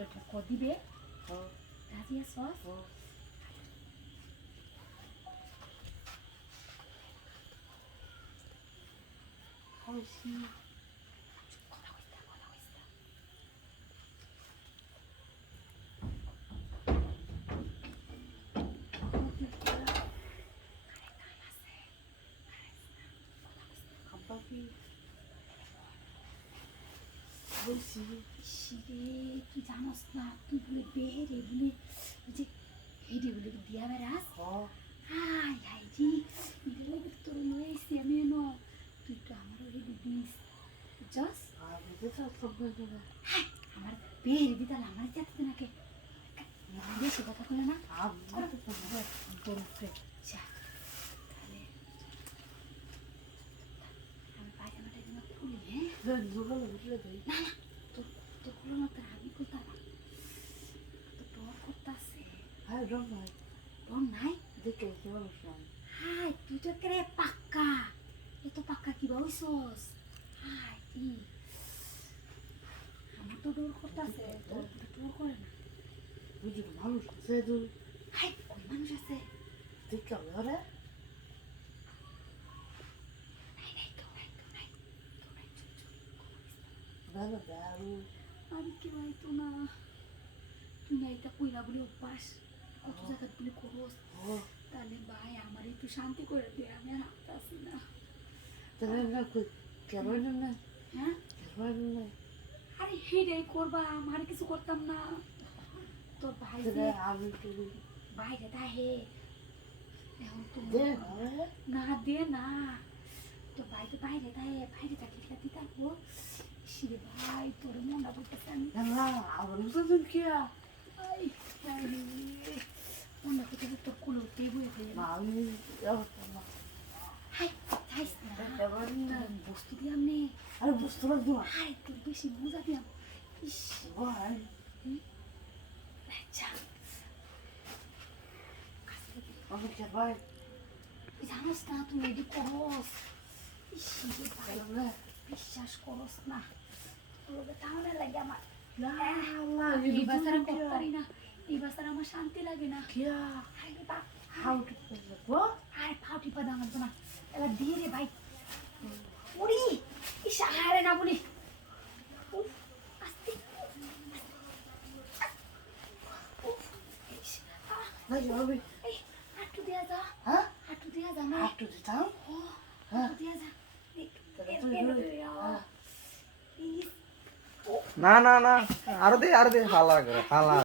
বিষয়টা ক দিবে রাজি আছো কি জানোস না তুই বলে বেহেরে বলে যে হেডে বলে দিয়া বেড়াস হাই হাই জি এগুলো তোর লয়েছি আমি এনো তুই তো আমারও হেডে দিস বুঝছস আমার বেহেরে দি তাহলে আমার যাতে নাকি বেশি কথা বলে না তোর উপরে যা তাহলে আমি পায়জামাটা যেন খুলি হ্যাঁ না না তোর তোর খুলো না তোর আমি খুলতাম তো ডর করতেছে ডর নাই দেখে মানুষ নাই হাই তুই তো কেরে পাক্কা এত পাক্কা কি বলছস হাই কি আমার তো ডর করতেছে তোর ডর করে না বুঝি মানুষ আছে তুই হাই কই মানুষ আছে দেখে ঘরে ভালো দারু আমি কি হয়তো না তুই না এটা কইরা বলে অভ্যাস কত জায়গা বলে করস তাহলে ভাই আমার একটু শান্তি করে দে আমি আর আসতেছি না তাহলে না কই কেমন না হ্যাঁ কেমন না আরে হেডাই করবা আমার কিছু করতাম না তোর ভাই যে আমি তো বাইরে দাহে এখন তো দে না দে না তো বাইরে বাইরে দাহে বাইরে থাকলে কি থাকবো শিরে ভাই তোর মনটা করতেছে আমি না আমার তো তুমি কি আই আরে মনটা করতে তোর কুলো উঠে বই হয়ে আমি হাই যাইস না বস্তু দিলাম নে আরে বুঝতে পারছি না হাই তোর বেশি মজা দিলাম ইস ভাই আচ্ছা আমি কে ভাই জানোস না তুমি এডি করস ইস ভাই বিশ্বাস করস না তোকে তাহলে লাগে আমার এই বাসার করতে পারি না এই বাসার আমার শান্তি লাগে না আরে বাপ হাউ টু গো আরে ফাউটি পাদা আমার না এবার দিয়ে রে ভাই উড়ি ইস আরে না বলি আস্তে ভাই হবে এই হাঁটু দিয়া যা হ্যাঁ হাঁটু দিয়া যা না একটু দিতাম হাঁটু দিয়া যা না না না আরো দে হালা করে হালা